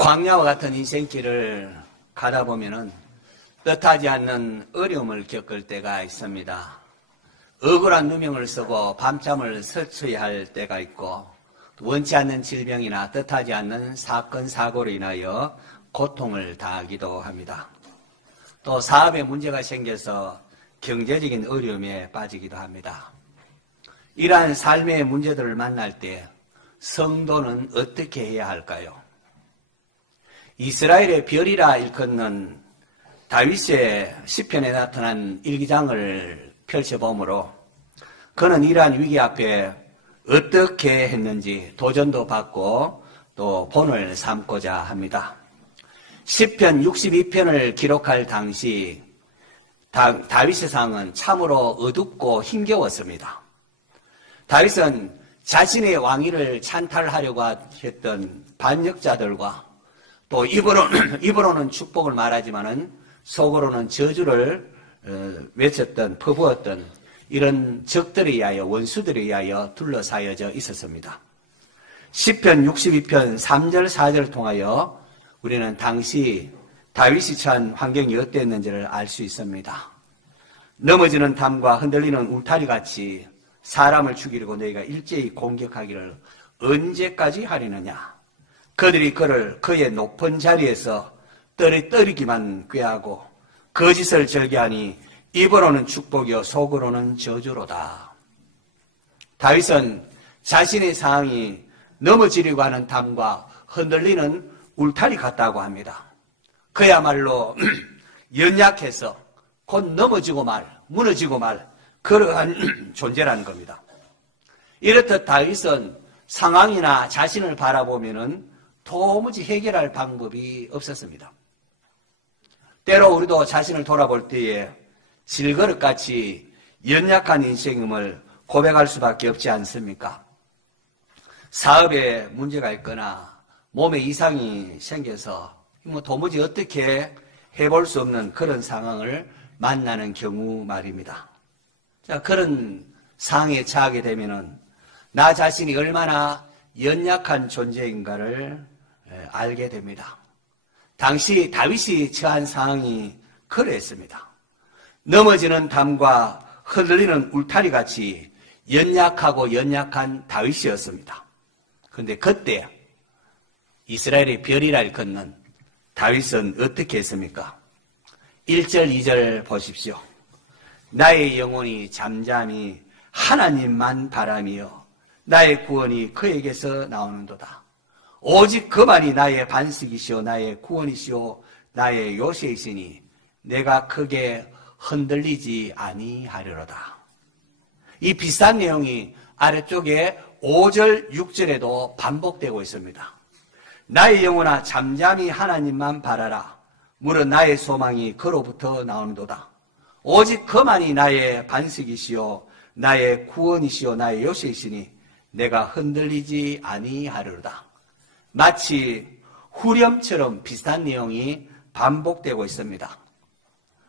광야와 같은 인생길을 가다 보면은 뜻하지 않는 어려움을 겪을 때가 있습니다. 억울한 누명을 쓰고 밤잠을 설쳐야 할 때가 있고, 원치 않는 질병이나 뜻하지 않는 사건, 사고로 인하여 고통을 당하기도 합니다. 또 사업에 문제가 생겨서 경제적인 어려움에 빠지기도 합니다. 이러한 삶의 문제들을 만날 때 성도는 어떻게 해야 할까요? 이스라엘의 별이라 일컫는 다윗의 시편에 나타난 일기장을 펼쳐보므로 그는 이러한 위기 앞에 어떻게 했는지 도전도 받고 또 본을 삼고자 합니다. 시편 62편을 기록할 당시 다윗의 상은 참으로 어둡고 힘겨웠습니다. 다윗은 자신의 왕위를 찬탈하려고 했던 반역자들과 또 입으로는 축복을 말하지만은 속으로는 저주를 외쳤던, 퍼부었던 이런 적들에 의하여, 원수들에 의하여 둘러싸여져 있었습니다. 시편 62편 3절 4절을 통하여 우리는 당시 다윗이 처한 환경이 어땠는지를 알 수 있습니다. 넘어지는 담과 흔들리는 울타리같이 사람을 죽이려고 너희가 일제히 공격하기를 언제까지 하려느냐. 그들이 그의 높은 자리에서 떨어뜨리기만 꾀하고 거짓을 절개하니 입으로는 축복이요 속으로는 저주로다. 다윗은 자신의 상황이 넘어지려고 하는 담과 흔들리는 울타리 같다고 합니다. 그야말로 연약해서 곧 넘어지고 무너지고 말 그러한 존재라는 겁니다. 이렇듯 다윗은 상황이나 자신을 바라보면은 도무지 해결할 방법이 없었습니다. 때로 우리도 자신을 돌아볼 때에 질그릇같이 연약한 인생임을 고백할 수밖에 없지 않습니까? 사업에 문제가 있거나 몸에 이상이 생겨서 도무지 어떻게 해볼 수 없는 그런 상황을 만나는 경우 말입니다. 자, 그런 상황에 처하게 되면은 나 자신이 얼마나 연약한 존재인가를 알게 됩니다. 당시 다윗이 처한 상황이 그러했습니다. 넘어지는 담과 흔들리는 울타리같이 연약하고 연약한 다윗이었습니다. 그런데 그때 이스라엘의 별이라 일컫는 다윗은 어떻게 했습니까? 1절 2절 보십시오. 나의 영혼이 잠잠히 하나님만 바라며 나의 구원이 그에게서 나오는도다. 오직 그만이 나의 반석이시오 나의 구원이시오 나의 요새이시니 내가 크게 흔들리지 아니하리로다. 이 비슷한 내용이 아래쪽에 5절 6절에도 반복되고 있습니다. 나의 영혼아 잠잠히 하나님만 바라라. 무릇 나의 소망이 그로부터 나오는도다. 오직 그만이 나의 반석이시오 나의 구원이시오 나의 요새이시니 내가 흔들리지 아니하리로다. 마치 후렴처럼 비슷한 내용이 반복되고 있습니다.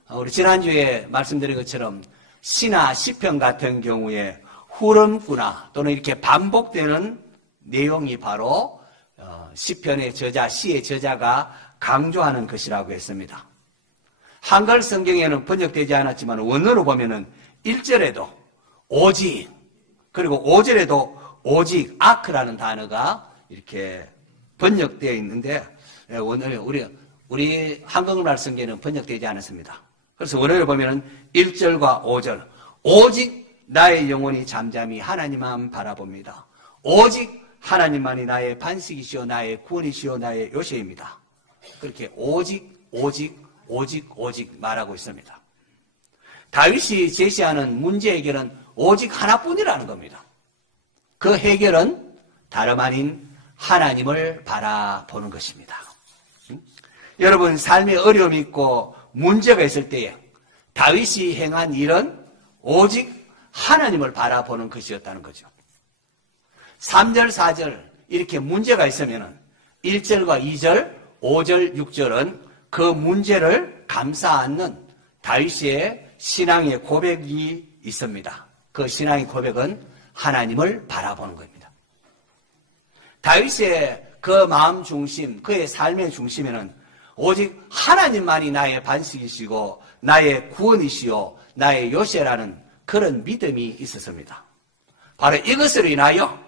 우리 지난주에 말씀드린 것처럼 시나 시편 같은 경우에 후렴구나 또는 이렇게 반복되는 내용이 바로 시편의 저자, 시의 저자가 강조하는 것이라고 했습니다. 한글 성경에는 번역되지 않았지만 원어로 보면은 1절에도 오직 그리고 5절에도 오직 아크라는 단어가 이렇게 번역되어 있는데 오늘 우리 한국말 성경에는 번역되지 않았습니다. 그래서 원어를 보면은 1절과 5절 오직 나의 영혼이 잠잠히 하나님만 바라봅니다. 오직 하나님만이 나의 반석이시오 나의 구원이시오 나의 요새입니다. 그렇게 오직 말하고 있습니다. 다윗이 제시하는 문제 해결은 오직 하나뿐이라는 겁니다. 그 해결은 다름 아닌 하나님을 바라보는 것입니다. 여러분 삶에 어려움이 있고 문제가 있을 때에 다윗이 행한 일은 오직 하나님을 바라보는 것이었다는 거죠. 3절 4절 이렇게 문제가 있으면 1절과 2절 5절 6절은 그 문제를 감싸 안는 다윗의 신앙의 고백이 있습니다. 그 신앙의 고백은 하나님을 바라보는 겁니다. 다윗의 그 마음 중심, 그의 삶의 중심에는 오직 하나님만이 나의 반석이시고 나의 구원이시요 나의 요새라는 그런 믿음이 있었습니다. 바로 이것으로 인하여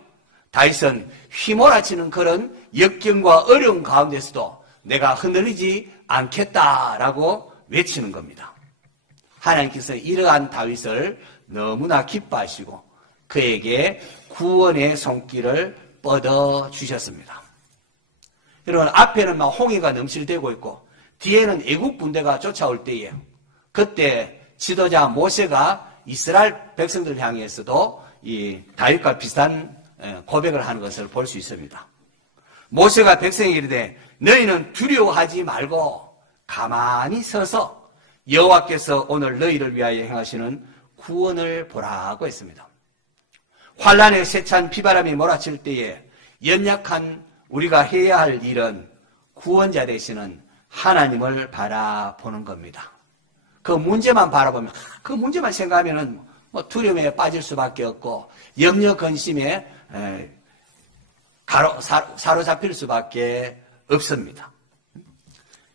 다윗은 휘몰아치는 그런 역경과 어려움 가운데서도 내가 흔들리지 않겠다라고 외치는 겁니다. 하나님께서 이러한 다윗을 너무나 기뻐하시고 그에게 구원의 손길을 뻗어주셨습니다. 여러분, 앞에는 막 홍해가 넘실대고 있고 뒤에는 애국 군대가 쫓아올 때에 그때 지도자 모세가 이스라엘 백성들을 향해서도 이 다윗과 비슷한 고백을 하는 것을 볼 수 있습니다. 모세가 백성에게 이르되 너희는 두려워하지 말고 가만히 서서 여호와께서 오늘 너희를 위하여 행하시는 구원을 보라고 했습니다. 환란에 세찬 비바람이 몰아칠 때에 연약한 우리가 해야 할 일은 구원자 되시는 하나님을 바라보는 겁니다. 그 문제만 바라보면, 그 문제만 생각하면은 뭐 두려움에 빠질 수밖에 없고 염려 근심에 사로잡힐 수밖에 없습니다.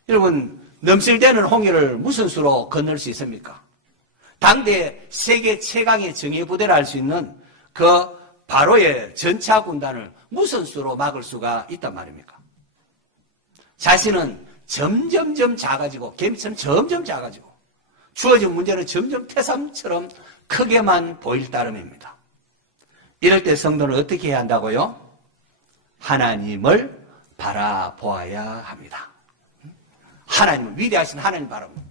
여러분, 넘실대는 홍해를 무슨 수로 건널 수 있습니까? 당대 세계 최강의 정예부대를 할 수 있는 그 바로의 전차 군단을 무슨 수로 막을 수가 있단 말입니까? 자신은 점점점 작아지고 개미처럼 점점 작아지고 주어진 문제는 점점 태삼처럼 크게만 보일 따름입니다. 이럴 때 성도는 어떻게 해야 한다고요? 하나님을 바라보아야 합니다. 하나님, 위대하신 하나님 바라봅니다.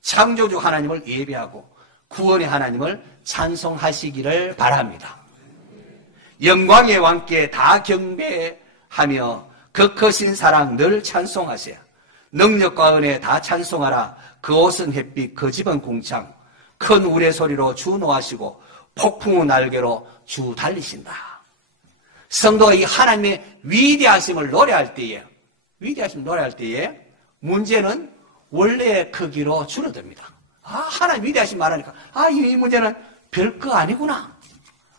창조주 하나님을 예배하고 구원의 하나님을 찬송하시기를 바랍니다. 영광의 왕께 다 경배하며 그 크신 사랑 늘 찬송하세요. 능력과 은혜 다 찬송하라. 그 옷은 햇빛, 그 집은 궁창. 큰 우레소리로 주 노하시고 폭풍우 날개로 주 달리신다. 성도가 이 하나님의 위대하심을 노래할 때에 문제는 원래의 크기로 줄어듭니다. 하나님 위대하심 말하니까 이 문제는 별거 아니구나.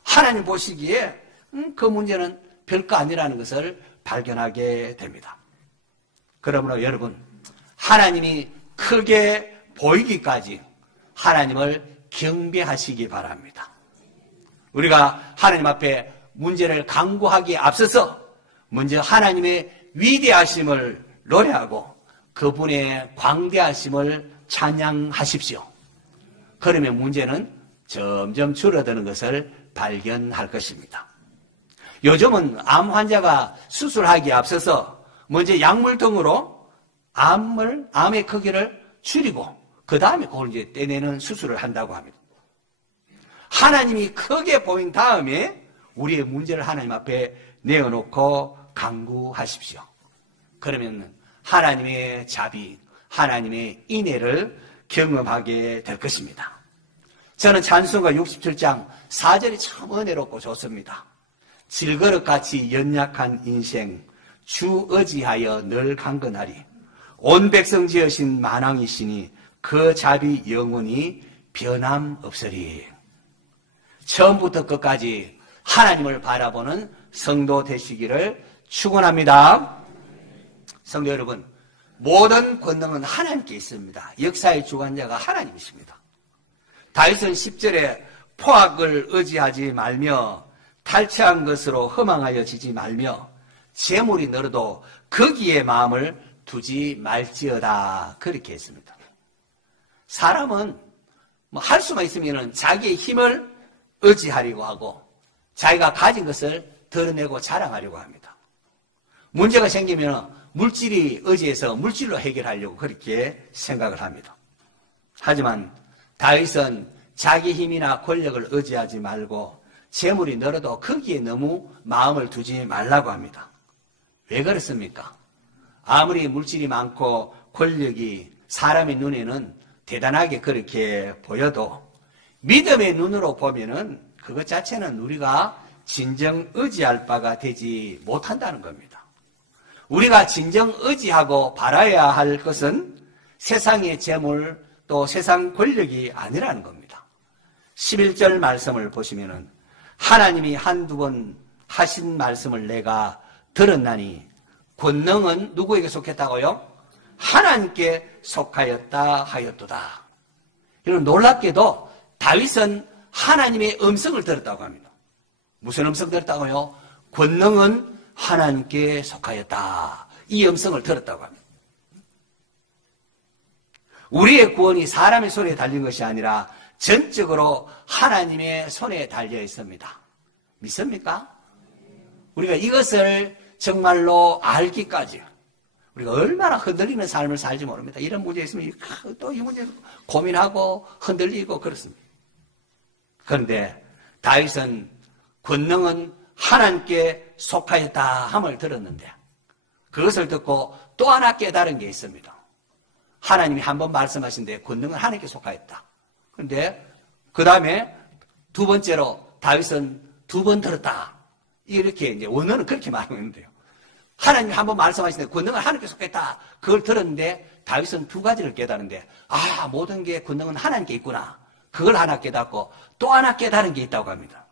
하나님 보시기에 그 문제는 별거 아니라는 것을 발견하게 됩니다. 그러므로 여러분, 하나님이 크게 보이기까지 하나님을 경배하시기 바랍니다. 우리가 하나님 앞에 문제를 강구하기에 앞서서 먼저 하나님의 위대하심을 노래하고 그분의 광대하심을 찬양하십시오. 그러면 문제는 점점 줄어드는 것을 발견할 것입니다. 요즘은 암 환자가 수술하기에 앞서서 먼저 약물 등으로 암의 크기를 줄이고 그 다음에 그걸 이제 떼내는 수술을 한다고 합니다. 하나님이 크게 보인 다음에 우리의 문제를 하나님 앞에 내어놓고 간구하십시오. 그러면 하나님의 자비, 하나님의 인애를 경험하게 될 것입니다. 저는 찬송가 67장 4절이 참 은혜롭고 좋습니다. 질그릇같이 연약한 인생 주 의지하여 늘 강건하리. 온 백성 지으신 만왕이시니 그 자비 영원히 변함없으리. 처음부터 끝까지 하나님을 바라보는 성도 되시기를 축원합니다. 성도 여러분, 모든 권능은 하나님께 있습니다. 역사의 주관자가 하나님이십니다. 다윗은 10절에 포악을 의지하지 말며 탈취한 것으로 허망하여 지지 말며 재물이 늘어도 거기에 마음을 두지 말지어다, 그렇게 했습니다. 사람은 할 수만 있으면 자기의 힘을 의지하려고 하고 자기가 가진 것을 드러내고 자랑하려고 합니다. 문제가 생기면 물질이 의지해서 물질로 해결하려고 그렇게 생각을 합니다. 하지만 다윗은 자기 힘이나 권력을 의지하지 말고 재물이 늘어도 거기에 너무 마음을 두지 말라고 합니다. 왜 그렇습니까? 아무리 물질이 많고 권력이 사람의 눈에는 대단하게 그렇게 보여도 믿음의 눈으로 보면은 그것 자체는 우리가 진정 의지할 바가 되지 못한다는 겁니다. 우리가 진정 의지하고 바라야 할 것은 세상의 재물 또 세상 권력이 아니라는 겁니다. 11절 말씀을 보시면은 하나님이 한두 번 하신 말씀을 내가 들었나니 권능은 누구에게 속했다고요? 하나님께 속하였다 하였도다. 이런 놀랍게도 다윗은 하나님의 음성을 들었다고 합니다. 무슨 음성 들었다고요? 권능은 하나님께 속하였다. 이 음성을 들었다고 합니다. 우리의 구원이 사람의 손에 달린 것이 아니라 전적으로 하나님의 손에 달려 있습니다. 믿습니까? 우리가 이것을 정말로 알기까지 우리가 얼마나 흔들리는 삶을 살지 모릅니다. 이런 문제 있으면 또 이 문제 고민하고 흔들리고 그렇습니다. 그런데 다윗은 권능은 하나님께 속하였다 함을 들었는데 그것을 듣고 또 하나 깨달은 게 있습니다. 하나님이 한 번 말씀하신데 권능은 하나님께 속하였다. 그런데 그 다음에 두 번째로 다윗은 두 번 들었다. 이렇게 이제 원어는 그렇게 말하고 있는데요. 하나님이 한 번 말씀하시는데 권능은 하나님께 속했다. 그걸 들었는데 다윗은 두 가지를 깨달은데 모든 게 권능은 하나님께 있구나. 그걸 하나 깨닫고 또 하나 깨달은 게 있다고 합니다.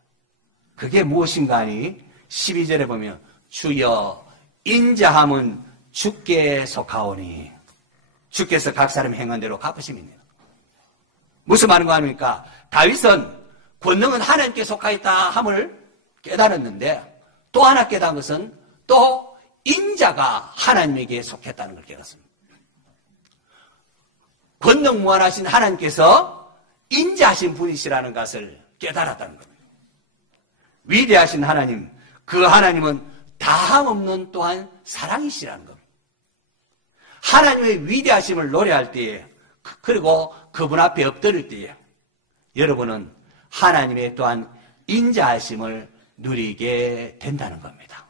그게 무엇인가 하니 12절에 보면 주여 인자함은 주께 속하오니 주께서 각 사람 행한 대로 갚으심이니라. 무슨 말인가 합니까? 다윗은 권능은 하나님께 속하였다 함을 깨달았는데 또 하나 깨달은 것은 또 인자가 하나님에게 속했다는 걸 깨달았습니다. 권능 무한하신 하나님께서 인자하신 분이시라는 것을 깨달았다는 겁니다. 위대하신 하나님, 그 하나님은 다함없는 또한 사랑이시라는 겁니다. 하나님의 위대하심을 노래할 때에 그리고 그분 앞에 엎드릴 때에 여러분은 하나님의 또한 인자하심을 누리게 된다는 겁니다.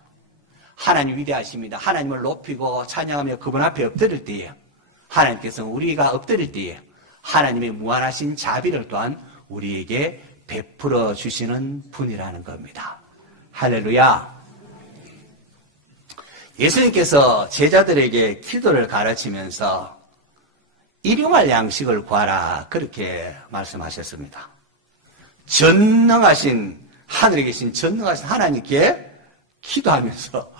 하나님 위대하십니다. 하나님을 높이고 찬양하며 그분 앞에 엎드릴 때에 하나님께서 우리가 엎드릴 때에 하나님의 무한하신 자비를 또한 우리에게 베풀어 주시는 분이라는 겁니다. 할렐루야. 예수님께서 제자들에게 기도를 가르치면서 일용할 양식을 구하라 그렇게 말씀하셨습니다. 전능하신 하늘에 계신 전능하신 하나님께 기도하면서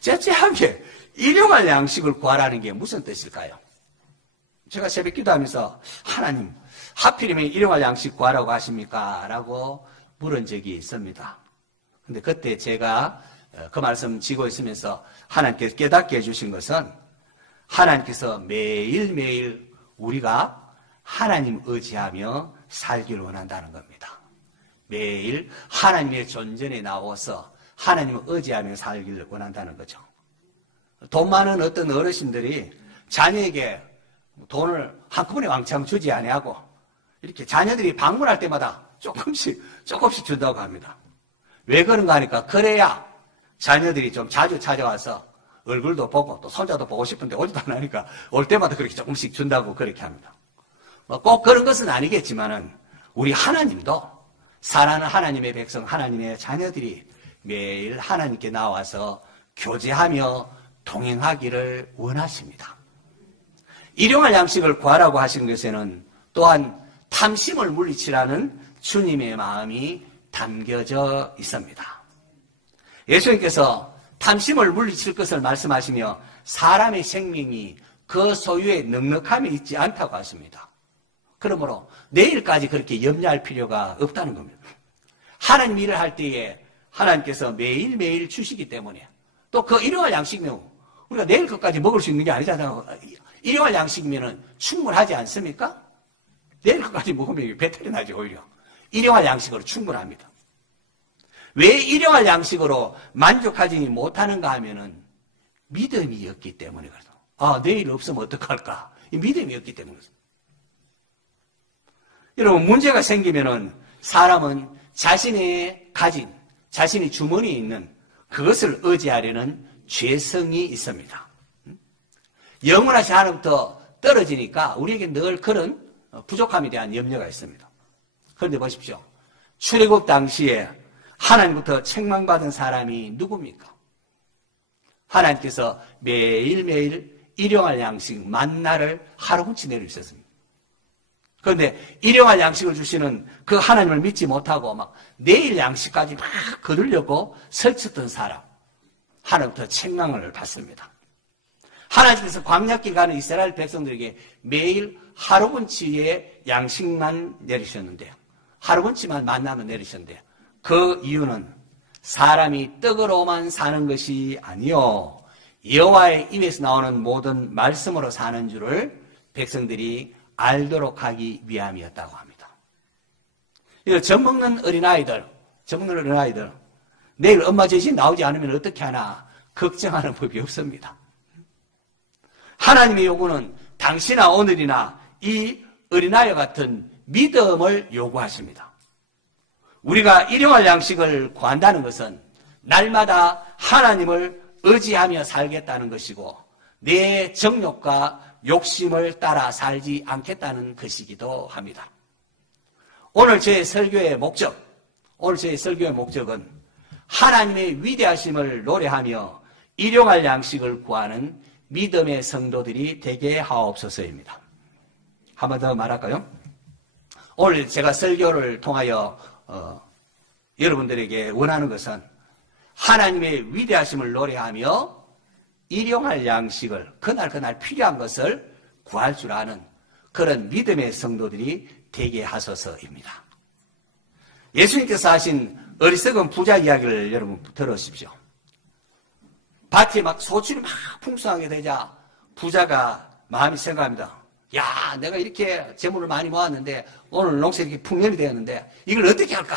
째째하게 일용할 양식을 구하라는 게 무슨 뜻일까요? 제가 새벽 기도하면서 하나님 하필이면 일용할 양식 구하라고 하십니까? 라고 물은 적이 있습니다. 근데 그때 제가 그 말씀 지고 있으면서 하나님께서 깨닫게 해주신 것은 하나님께서 매일매일 우리가 하나님 의지하며 살기를 원한다는 겁니다. 매일 하나님의 존전에 나와서 하나님을 의지하며 살기를 원한다는 거죠. 돈 많은 어떤 어르신들이 자녀에게 돈을 한꺼번에 왕창 주지 아니하고 이렇게 자녀들이 방문할 때마다 조금씩 준다고 합니다. 왜 그런가 하니까 그래야 자녀들이 좀 자주 찾아와서 얼굴도 보고 또 손자도 보고 싶은데 오지도 않으니까 올 때마다 그렇게 조금씩 준다고 그렇게 합니다. 꼭 그런 것은 아니겠지만은 우리 하나님도 사랑하는 하나님의 백성, 하나님의 자녀들이 매일 하나님께 나와서 교제하며 동행하기를 원하십니다. 일용할 양식을 구하라고 하신 것에는 또한 탐심을 물리치라는 주님의 마음이 담겨져 있습니다. 예수님께서 탐심을 물리칠 것을 말씀하시며 사람의 생명이 그 소유의 넉넉함이 있지 않다고 하십니다. 그러므로 내일까지 그렇게 염려할 필요가 없다는 겁니다. 하나님 일을 할 때에 하나님께서 매일매일 주시기 때문에 또 그 일용할 양식이면 우리가 내일 것까지 먹을 수 있는 게 아니잖아요. 일용할 양식이면 충분하지 않습니까? 내일 것까지 먹으면 배탈이 나죠, 오히려. 일용할 양식으로 충분합니다. 왜 일용할 양식으로 만족하지 못하는가 하면은 믿음이 없기 때문에 그래서 내일 없으면 어떡할까? 이 믿음이 없기 때문에 그렇습니다. 여러분, 문제가 생기면은 사람은 자신의 가진, 자신이 주머니에 있는 그것을 의지하려는 죄성이 있습니다. 영원하신 하나님부터 떨어지니까 우리에게 늘 그런 부족함에 대한 염려가 있습니다. 그런데 보십시오. 출애굽 당시에 하나님부터 책망받은 사람이 누굽니까? 하나님께서 매일매일 일용할 양식 만나를 하루같이 내려주셨습니다. 그런데 일용할 양식을 주시는 그 하나님을 믿지 못하고 막 내일 양식까지 막 거두려고 설쳤던 사람, 하나님부터 책망을 받습니다. 하나님께서 광야길 가는 이스라엘 백성들에게 매일 하루분치의 양식만 내리셨는데요. 하루분치만 만나면 내리셨는데요. 그 이유는 사람이 떡으로만 사는 것이 아니요 여호와의 입에서 나오는 모든 말씀으로 사는 줄을 백성들이 알도록 하기 위함이었다고 합니다. 젖 먹는 어린아이들 내일 엄마 젖이 나오지 않으면 어떻게 하나 걱정하는 법이 없습니다. 하나님의 요구는 당시나 오늘이나 이 어린아이와 같은 믿음을 요구하십니다. 우리가 일용할 양식을 구한다는 것은 날마다 하나님을 의지하며 살겠다는 것이고 내 정욕과 욕심을 따라 살지 않겠다는 것이기도 합니다. 오늘 저의 설교의 목적은 하나님의 위대하심을 노래하며 일용할 양식을 구하는 믿음의 성도들이 되게 하옵소서입니다. 한 번 더 말할까요? 오늘 제가 설교를 통하여 여러분들에게 원하는 것은 하나님의 위대하심을 노래하며 일용할 양식을 그날 필요한 것을 구할 줄 아는 그런 믿음의 성도들이 되게 하소서입니다. 예수님께서 하신 어리석은 부자 이야기를 여러분 들으십시오. 밭에 막 소출이 막 풍성하게 되자 부자가 마음이 생각합니다. 야, 내가 이렇게 재물을 많이 모았는데 오늘 농사가 이렇게 풍년이 되었는데 이걸 어떻게 할까?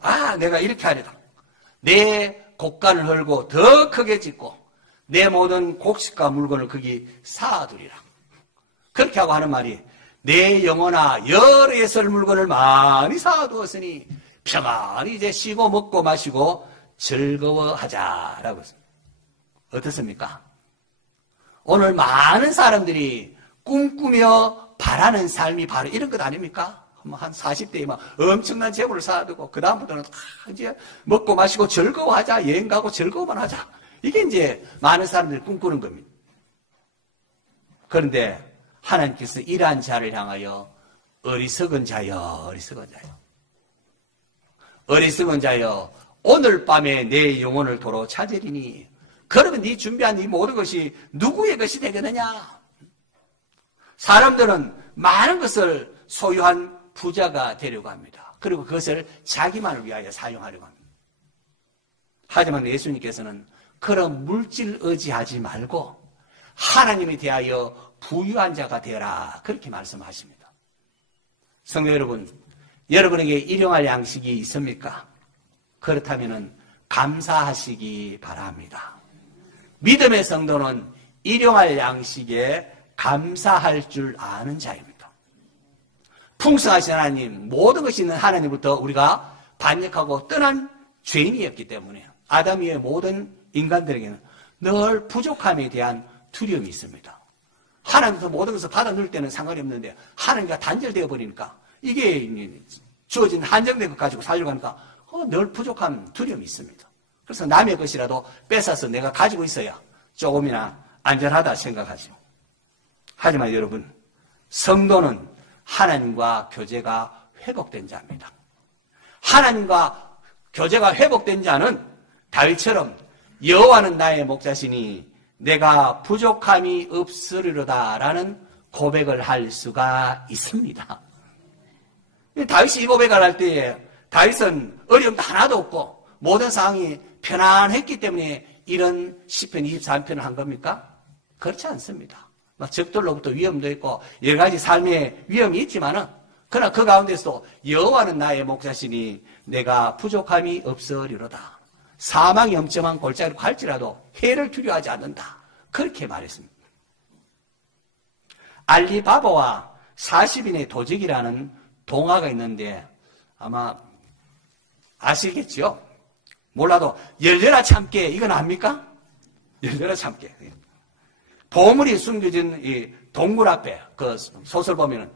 아, 내가 이렇게 하려다. 내 곡간을 헐고 더 크게 짓고 내 모든 곡식과 물건을 거기 쌓아두리라. 그렇게 하고 하는 말이 내 영혼아 여러 예설 물건을 많이 쌓아두었으니 평안히 이제 쉬고 먹고 마시고 즐거워하자라고 했습니다. 어떻습니까? 오늘 많은 사람들이 꿈꾸며 바라는 삶이 바로 이런 것 아닙니까? 한 40대에 막 엄청난 재물을 쌓아두고 그다음부터는 이제 먹고 마시고 즐거워하자, 여행 가고 즐거워만 하자. 이게 이제 많은 사람들이 꿈꾸는 겁니다. 그런데 하나님께서 이러한 자를 향하여 어리석은 자여 오늘 밤에 내 영혼을 도로 찾으리니 그러면 네 준비한 이 모든 것이 누구의 것이 되겠느냐? 사람들은 많은 것을 소유한 부자가 되려고 합니다. 그리고 그것을 자기만을 위하여 사용하려고 합니다. 하지만 예수님께서는 그런 물질 의지하지 말고 하나님에 대하여 부유한 자가 되라 그렇게 말씀하십니다. 성도 여러분, 여러분에게 일용할 양식이 있습니까? 그렇다면 감사하시기 바랍니다. 믿음의 성도는 일용할 양식에 감사할 줄 아는 자입니다. 풍성하신 하나님, 모든 것이 있는 하나님부터 우리가 반역하고 떠난 죄인이었기 때문에 아담 이후의 모든 인간들에게는 늘 부족함에 대한 두려움이 있습니다. 하나님께서 모든 것을 받아 누릴 때는 상관이 없는데 하나님과 단절되어 버리니까 이게 주어진 한정된 것 가지고 살려고 하니까 늘 부족함, 두려움이 있습니다. 그래서 남의 것이라도 뺏어서 내가 가지고 있어야 조금이나 안전하다 생각하죠. 하지만 여러분, 성도는 하나님과 교제가 회복된 자입니다. 하나님과 교제가 회복된 자는 다윗처럼 여호와는 나의 목자시니 내가 부족함이 없으리로다라는 고백을 할 수가 있습니다. 다윗이 이 고백을 할 때에 다윗은 어려움도 하나도 없고 모든 상황이 편안했기 때문에 이런 시편 23편을 한 겁니까? 그렇지 않습니다. 막 적들로부터 위험도 있고 여러 가지 삶의 위험이 있지만은 그러나 그 가운데서도 여호와는 나의 목자시니 내가 부족함이 없으리로다. 사망이 엄청난 골짜기로 갈지라도 해를 두려워하지 않는다. 그렇게 말했습니다. 알리바바와 40인의 도적이라는 동화가 있는데 아마 아시겠죠? 몰라도 열려라 참깨 이건 압니까? 열려라 참깨. 보물이 숨겨진 이 동굴 앞에 그 소설 보면은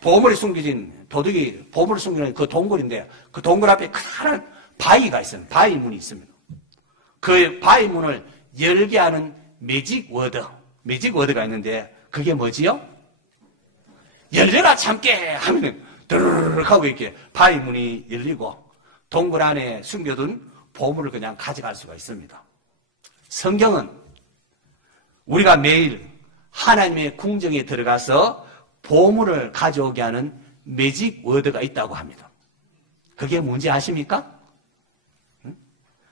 보물이 숨겨진 도둑이 보물을 숨기는 그 동굴인데 그 동굴 앞에 커다란 바위가 있어요. 바위 문이 있습니다. 그 바위 문을 열게 하는 매직 워드가 있는데 그게 뭐지요? 열려라 참깨 하면은 드르륵 하고 이렇게 바위 문이 열리고 동굴 안에 숨겨둔 보물을 그냥 가져갈 수가 있습니다. 성경은 우리가 매일 하나님의 궁정에 들어가서 보물을 가져오게 하는 매직 워드가 있다고 합니다. 그게 뭔지 아십니까?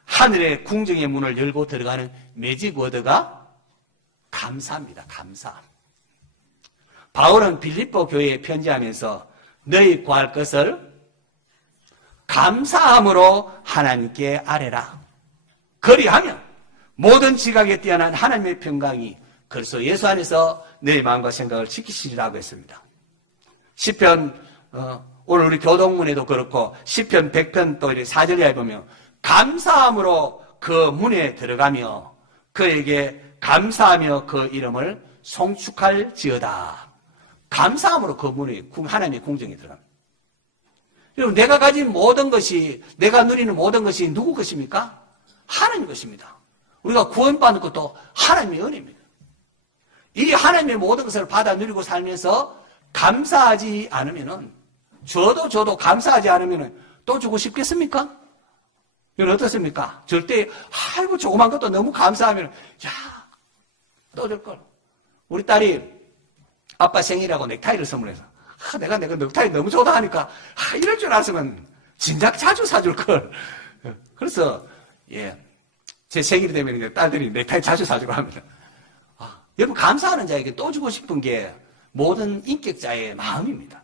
하늘의 궁정의 문을 열고 들어가는 매직 워드가 감사입니다. 감사. 바울은 빌립보 교회에 편지하면서 너희 구할 것을 감사함으로 하나님께 아뢰라. 그리하면 모든 지각에 뛰어난 하나님의 평강이 그리스도 예수 안에서 너희 마음과 생각을 지키시리라고 했습니다. 시편 오늘 우리 교동문에도 그렇고 시편 100편 또 4절에 보면 감사함으로 그 문에 들어가며 그에게 감사하며 그 이름을 송축할지어다. 감사함으로 그 문에 하나님의 궁정에 들어갑니다. 여러분, 내가 가진 모든 것이, 내가 누리는 모든 것이 누구 것입니까? 하나님 것입니다. 우리가 구원받는 것도 하나님의 은혜입니다. 이 하나님의 모든 것을 받아 누리고 살면서 감사하지 않으면은, 저도 감사하지 않으면은 또 주고 싶겠습니까? 여러분 어떻습니까? 절대, 아이고, 조그만 것도 너무 감사하면, 야, 또 줄 걸. 우리 딸이 아빠 생일이라고 넥타이를 선물해서, 내가 넥타이 너무 좋다 하니까, 이럴 줄 알았으면 진작 자주 사줄 걸. 그래서, 제 생일이 되면 이제 딸들이 넥타이 자주 사주고 합니다. 여러분, 감사하는 자에게 또 주고 싶은 게 모든 인격자의 마음입니다.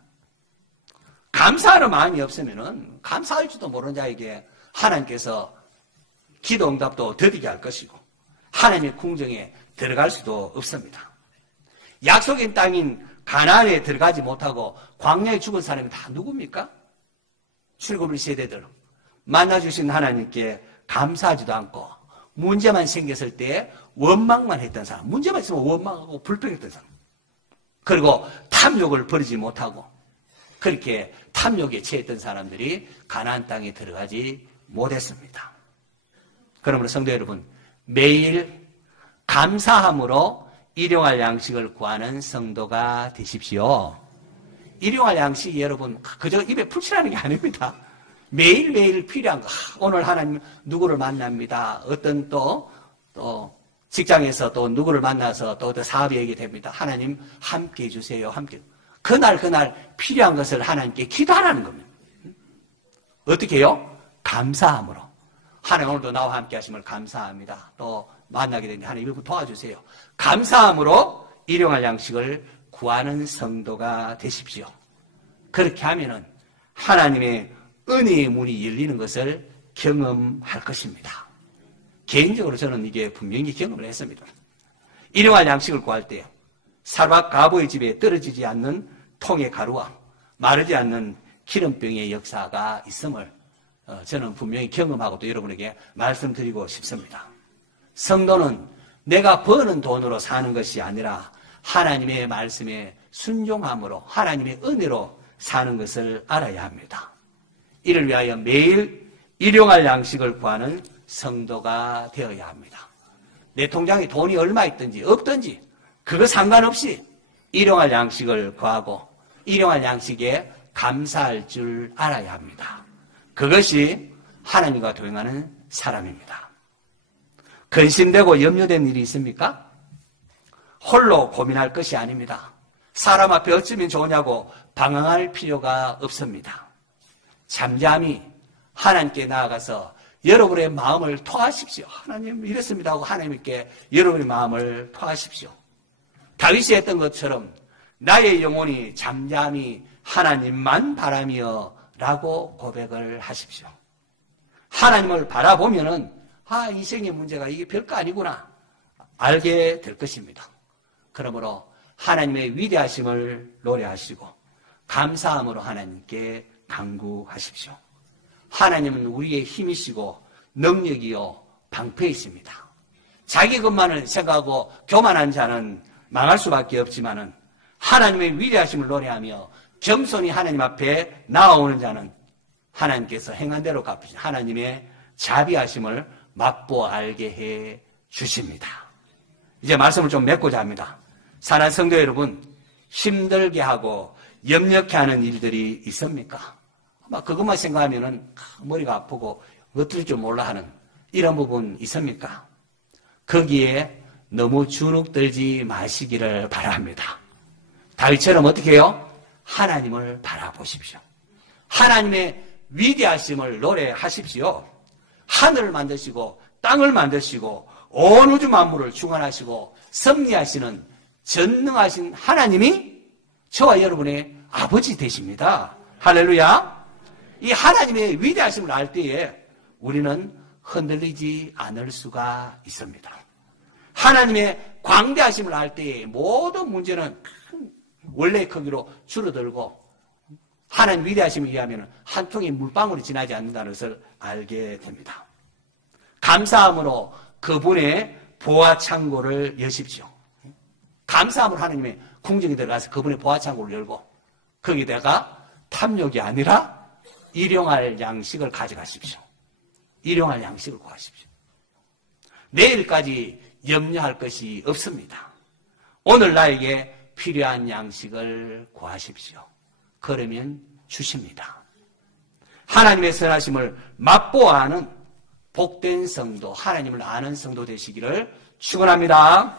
감사하는 마음이 없으면은, 감사할지도 모르는 자에게 하나님께서 기도 응답도 더디게 할 것이고, 하나님의 궁정에 들어갈 수도 없습니다. 약속인 땅인 가나안에 들어가지 못하고 광야에 죽은 사람이 다 누굽니까? 출애굽의 세대들. 만나주신 하나님께 감사하지도 않고 문제만 생겼을 때 원망만 했던 사람. 문제만 있으면 원망하고 불평했던 사람. 그리고 탐욕을 버리지 못하고 그렇게 탐욕에 취했던 사람들이 가나안 땅에 들어가지 못했습니다. 그러므로 성도 여러분, 매일 감사함으로 일용할 양식을 구하는 성도가 되십시오. 일용할 양식이 여러분 그저 입에 풀칠하는 게 아닙니다. 매일매일 필요한 거. 오늘 하나님 누구를 만납니다. 어떤 또 직장에서 또 누구를 만나서 또 사업이 얘기됩니다. 하나님 함께 해주세요. 함께. 그날 필요한 것을 하나님께 기도하라는 겁니다. 어떻게 해요? 감사함으로. 하나님 오늘도 나와 함께 하심을 감사합니다. 또 만나게 되는데 하나님 이거 도와주세요. 감사함으로 일용할 양식을 구하는 성도가 되십시오. 그렇게 하면은 하나님의 은혜의 문이 열리는 것을 경험할 것입니다. 개인적으로 저는 이게 분명히 경험을 했습니다. 일용할 양식을 구할 때 사르밧 가보의 집에 떨어지지 않는 통의 가루와 마르지 않는 기름병의 역사가 있음을 저는 분명히 경험하고 또 여러분에게 말씀드리고 싶습니다. 성도는 내가 버는 돈으로 사는 것이 아니라 하나님의 말씀에 순종함으로 하나님의 은혜로 사는 것을 알아야 합니다. 이를 위하여 매일 일용할 양식을 구하는 성도가 되어야 합니다. 내 통장에 돈이 얼마 있든지 없든지 그거 상관없이 일용할 양식을 구하고 일용할 양식에 감사할 줄 알아야 합니다. 그것이 하나님과 동행하는 사람입니다. 근심되고 염려된 일이 있습니까? 홀로 고민할 것이 아닙니다. 사람 앞에 어쩌면 좋으냐고 방황할 필요가 없습니다. 잠잠히 하나님께 나아가서 여러분의 마음을 토하십시오. 하나님 이랬습니다 하고 하나님께 여러분의 마음을 토하십시오. 다윗이 했던 것처럼 나의 영혼이 잠잠히 하나님만 바라며 라고 고백을 하십시오. 하나님을 바라보면은 인생의 문제가 이게 별거 아니구나 알게 될 것입니다. 그러므로 하나님의 위대하심을 노래하시고 감사함으로 하나님께 간구하십시오. 하나님은 우리의 힘이시고 능력이요 방패이십니다. 자기 것만을 생각하고 교만한 자는 망할 수밖에 없지만은 하나님의 위대하심을 노래하며 겸손히 하나님 앞에 나아오는 자는 하나님께서 행한 대로 갚으신 하나님의 자비하심을 맛보아 알게 해 주십니다. 이제 말씀을 좀 맺고자 합니다. 사랑하는 성도 여러분, 힘들게 하고 염려케 하는 일들이 있습니까? 그것만 생각하면은 머리가 아프고 어떨 줄 몰라 하는 이런 부분 있습니까? 거기에 너무 주눅들지 마시기를 바랍니다. 다윗처럼 어떻게 해요? 하나님을 바라보십시오. 하나님의 위대하심을 노래하십시오. 하늘을 만드시고 땅을 만드시고 온 우주 만물을 주관하시고 섭리하시는 전능하신 하나님이 저와 여러분의 아버지 되십니다. 할렐루야. 이 하나님의 위대하심을 알 때에 우리는 흔들리지 않을 수가 있습니다. 하나님의 광대하심을 알 때에 모든 문제는 원래의 크기로 줄어들고 하나님 위대하심에 의하면 한 통의 물방울이 지나지 않는다는 것을 알게 됩니다. 감사함으로 그분의 보화 창고를 여십시오. 감사함으로 하나님의 궁정에 들어가서 그분의 보화 창고를 열고 거기다가 탐욕이 아니라 일용할 양식을 가져가십시오. 일용할 양식을 구하십시오. 내일까지 염려할 것이 없습니다. 오늘 나에게 필요한 양식을 구하십시오. 그러면 주십니다. 하나님의 선하심을 맛보아하는 복된 성도, 하나님을 아는 성도 되시기를 축원합니다.